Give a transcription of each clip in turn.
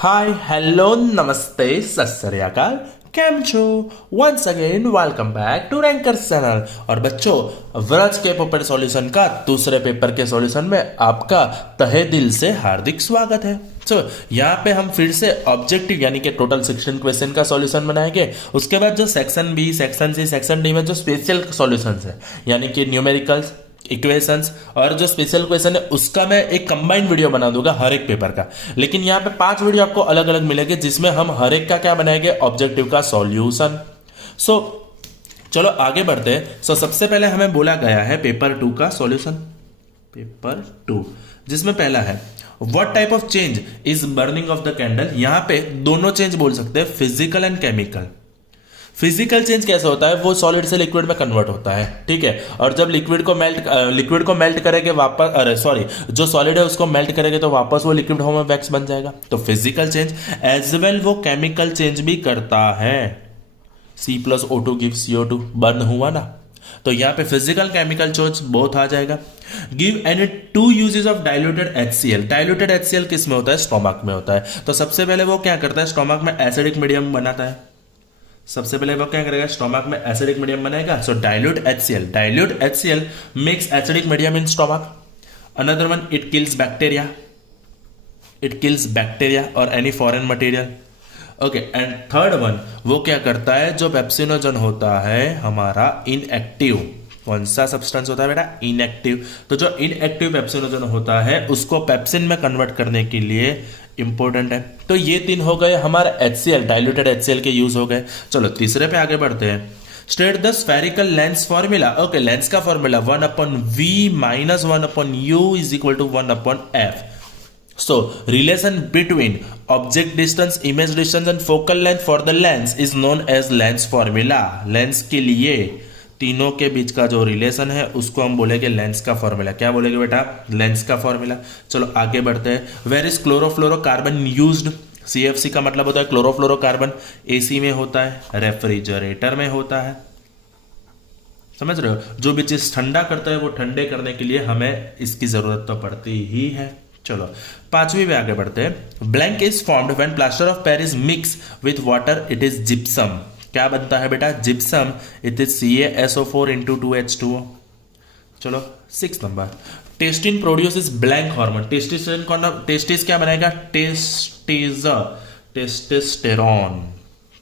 Hi hello नमस्ते सत श्री अकाल। केम छो once again welcome back to rankers channel. और बच्चों, व्रज के पेपर सॉल्यूशन का दूसरे पेपर के सॉल्यूशन में आपका तहे दिल से हार्दिक स्वागत है। यहाँ पे हम फिर से ऑब्जेक्टिव यानी कि टोटल 16 क्वेश्चन का सॉल्यूशन बनाएंगे। उसके बाद जो section B, section C, section D में जो स्पेशल सॉल्यूशंस है यानी कि न्यूमेरिकल्स, इक्वेशंस और जो स्पेशल क्वेश्चन है उसका मैं एक कंबाइंड वीडियो बना दूंगा हर एक पेपर का। लेकिन यहाँ पे 5 वीडियो आपको अलग अलग मिलेंगे जिसमें हम हर एक का क्या बनाएंगे, ऑब्जेक्टिव का सॉल्यूशन। चलो आगे बढ़ते हैं। सबसे पहले हमें बोला गया है पेपर 2 का सॉल्यूशन, पेपर 2, जिसमें पहला है what type of change is burning of the candle. यहाँ पे दोनों चेंज बोल सकते हैं, physical and chemical. Physical change कैसा होता है, वो सॉलिड से लिक्विड में कन्वर्ट होता है, ठीक है। और जब लिक्विड को मेल्ट करेंगे वापस, अरे सॉरी, जो सॉलिड है उसको मेल्ट करेंगे तो वापस वो लिक्विड फॉर्म में वैक्स बन जाएगा। तो फिजिकल चेंज एज वेल वो केमिकल चेंज भी करता है। C+O2 गिव CO2 बर्न हुआ ना, तो यहाँ पे फिजिकल केमिकल चेंज बोथ आ जाएगा। Give any 2 uses of diluted HCl। Diluted HCl किस में होता है, स्टोमक में होता है। तो सबसे पहले वो क्या करता है, स्टोमक में एसिडिक मीडियम बनाता है। सबसे पहले वो क्या करेगा, स्टोमक में एसिडिक मीडियम बनाएगा। So dilute HCl makes acidic medium in stomach. Another one, it kills bacteria और any foreign material. Okay, and third one, वो क्या करता है, जो पेप्सिनोजन होता है हमारा इनएक्टिव, कौन सा सब्सटेंस होता है बेटा, इनएक्टिव। तो जो इनएक्टिव पेप्सिनोजन होता है उसको पेप्सिन में कन्वर्ट करने के लिए इंपॉर्टेंट है। तो ये 3 हो गए हमारा HCl, डाइल्यूटेड HCl के यूज हो गए। चलो तीसरे पे आगे बढ़ते हैं। State the spherical lens formula. Okay, lens का formula 1/v - 1/u is equal to 1/f। So, relation between object distance, image distance and focal length for the lens is known as lens formula। Lens के लिए तीनों के बीच का जो relation है उसको हम बोलेंगे लेंस का फॉर्मूला। क्या बोलेंगे बेटा, लेंस का फॉर्मूला। चलो आगे बढ़ते हैं। Where is chlorofluorocarbon used. CFC का मतलब होता है क्लोरोफ्लोरोकार्बन। AC में होता है, रेफ्रिजरेटर में होता है, समझ रहे हो। जो भी चीज ठंडा करता है वो ठंडे करने के लिए हमें इसकी जरूरत तो पड़ती ही है। चलो 5वीं पे आगे बढ़ते हैं। Blank is formed when plaster of Paris mix with water, it is gypsum. क्या बनता है बेटा, gypsum. It is CaSO4 × 2H2O। चलो 6 number, testing produces blank hormone. Testis क्या बनाएगा, टेस्टेस्टेरॉन।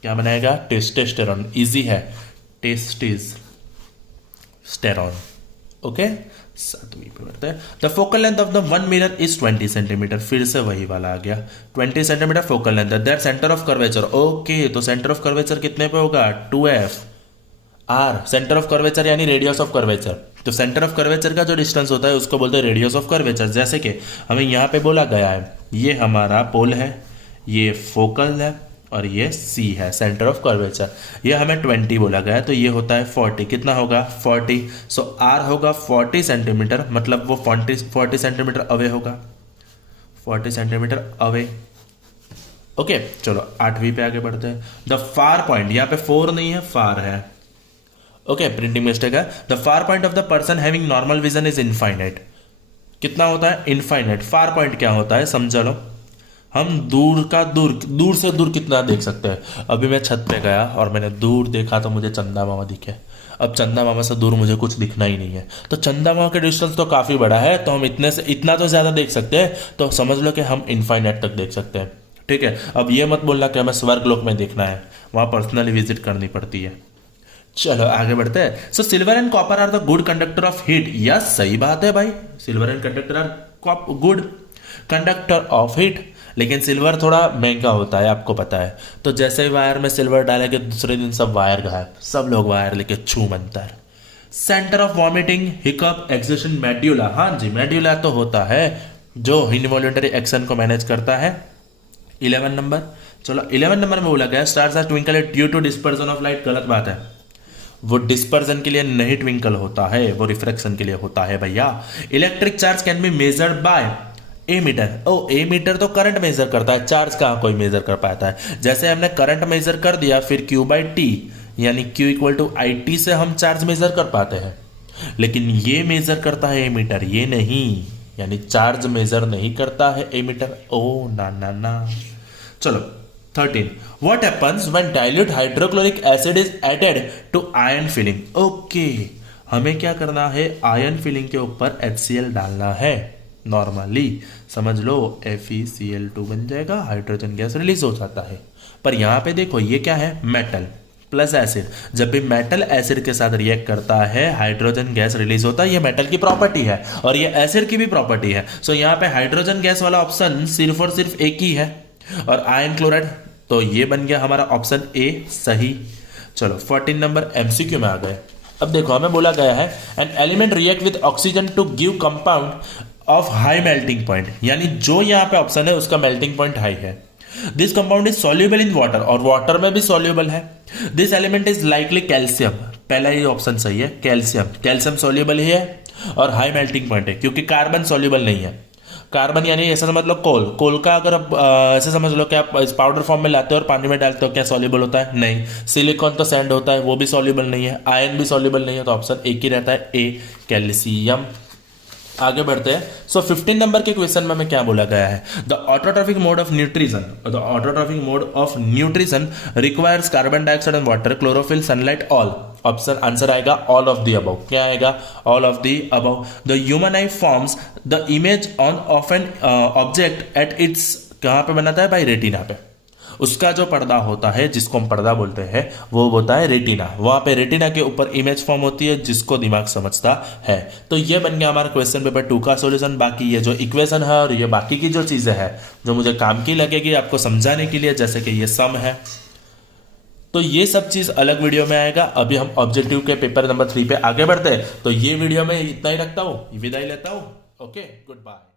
क्या बनाएगा, टेस्टेस्टेरॉन। इजी है, टेस्टिस्टेरॉन। ओके, 7वीं पे बढ़ते हैं। The focal length of the one mirror is 20 centimetre. फिर से वही वाला आ गया, 20 centimetre focal length. That centre of curvature. Okay, तो सेंटर ऑफ कर्वेचर कितने पे होगा, 2F R। Centre of curvature यानी रेडियस ऑफ कर्वेचर। तो सेंटर ऑफ कर्वेचर का जो डिस्टेंस होता है उसको बोलते हैं रेडियस ऑफ कर्वेचर। जैसे कि हमें यहाँ पे बोला गया है, ये हमारा पोल है, ये फोकल है और ये C है, सेंटर ऑफ कर्वेचर। ये हमें 20 बोला गया है, तो ये होता है 40। कितना होगा, 40। सो R होगा 40 सेंटीमीटर, मतलब वो 40 सेंटीमीटर अवे होगा, 40 सेंटीमीटर अवे। ओके, चलो 8वीं पे आगे बढ़ते हैं। द फार पॉइंट, यहाँ पे 4 नहीं है, फार है। ओके, प्रिंटिंग मिस्टेक है। The far point of the person having normal vision is infinite. कितना होता है, इनफाइनाइट। फार पॉइंट क्या होता है समझ लो, हम दूर से दूर कितना देख सकते हैं। अभी मैं छत पे गया और मैंने दूर देखा तो मुझे चंदा मामा दिखे। अब चंदा मामा से दूर मुझे कुछ दिखना ही नहीं है, तो चंदा मामा का डिस्टेंस तो काफ़ी बड़ा है, तो हम इतना तो ज़्यादा देख सकते हैं। तो समझ लो कि हम इनफाइनाइट तक देख सकते हैं, ठीक है। अब ये मत बोलना कि हमें स्वर्गलोक में देखना है, वहाँ पर्सनली विजिट करनी पड़ती है। चलो आगे बढ़ते हैं। So silver and copper are the good conductor of heat. Yes, सही बात है भाई, silver and conductor are good conductor of heat. लेकिन सिल्वर थोड़ा महंगा होता है, आपको पता है। तो जैसे ही वायर में सिल्वर डालेंगे दूसरे दिन सब वायर गायब, सब लोग वायर लेके छू मंतर। सेंटर ऑफ वॉमिटिंग, हिकअप, एक्सेशन, मेड्यूला। हाँ जी, मेड्यूला तो होता है जो इनवॉल्यूंटरी एक्शन को मैनेज करता है। 11 नंबर, चलो 11 नंबर में बोला गया stars are twinkle due to dispersion of light. गलत बात है, वो डिस्पर्जन के लिए नहीं ट्विंकल होता है, वो रिफ्रैक्शन के लिए होता है भैया। Electric charge can be measured by ammeter. Ammeter तो करंट मेजर करता है, चार्ज कहाँ कोई मेजर कर पाता है। जैसे हमने करंट मेजर कर दिया, फिर Q/T यानी Q = IT से हम चार्ज मेजर कर पाते हैं। लेकिन ये मेजर करता है एमीटर, ये नहीं, यानी चार्ज मेजर नहीं करता है एमीटर। ओ ना ना ना, चलो 13, what happens when dilute hydrochloric acid is added to iron filling? Okay, हमें क्या करना है, आयन फिलिंग के ऊपर HCl डालना है। नॉर्मली समझ लो FeCl2 बन जाएगा, हाइड्रोजन गैस रिलीज हो जाता है। पर यहाँ पे देखो ये क्या है, मेटल प्लस एसिड। जब भी मेटल एसिड के साथ रिएक्ट करता है हाइड्रोजन गैस रिलीज होता है, ये मेटल की प्रॉपर्टी है और ये एसिड की भी प्रॉपर्टी है। सो यहाँ पे हाइड्रोजन गैस वाला ऑप्शन सिर्फ और सिर्फ एक ही है और आयन क्लोराइड, तो ये बन गया हमारा ऑप्शन ए सही। चलो 14 नंबर एमसीक्यू में आ गए। अब देखो हमें बोला गया है an element react with oxygen to give compound of high melting point, यानी जो यहाँ पे ऑप्शन है उसका मेल्टिंग पॉइंट हाई है। This compound is soluble in water, और वाटर में भी सॉल्युबल है। This element is likely calcium, पहला ही ऑप्शन सही है, कैल्शियम। कैल्शियम सॉल्युबल ही है और हाई मेल्टिंग पॉइंट है, क्योंकि कार्बन सॉल्युबल नहीं है। कार्बन यानी ऐसा समझ लो कोल का अगर आप ऐसे समझ लो कि आप इस पाउडर फॉर्म में लाते हो और पानी में डालते हो, क्या सॉल्युबल होता है? नहीं। सिलिकॉन तो सैंड होता है, वो भी सॉल्युबल नहीं है। आयन भी सॉल्युबल नहीं है, तो ऑप्शन एक ही रहता है, ए कैल्शियम। आगे बढ़ते हैं। सो 15 नंबर के क्वेश्चन में क्या बोला गया है, the autotrophic mode of nutrition, the autotrophic mode of nutrition requires carbon dioxide and water, chlorophyll, sunlight, all. Option answer आएगा ऑल ऑफ द अबव। क्या आएगा? All of the above. The human I forms the image of an object at its, कहाँ पे बनाता है भाई? Retina पे। उसका जो पर्दा होता है, जिसको हम पर्दा बोलते हैं, वो होता है रेटिना। वहां पे रेटिना के ऊपर इमेज फॉर्म होती है, जिसको दिमाग समझता है। तो ये बन गया हमारा क्वेश्चन पेपर 2 का सॉल्यूशन। बाकी ये जो इक्वेशन है और ये बाकी की जो चीजें हैं जो मुझे काम की लगेगी आपको समझाने के लिए, जैसे कि ये सम है, तो ये सब चीज अलग वीडियो में आएगा। अभी हम ऑब्जेक्टिव के पेपर नंबर 3 पे आगे बढ़ते हैं। तो ये वीडियो में इतना ही रखता हूँ, विदाई लेता हूँ। Okay, good bye.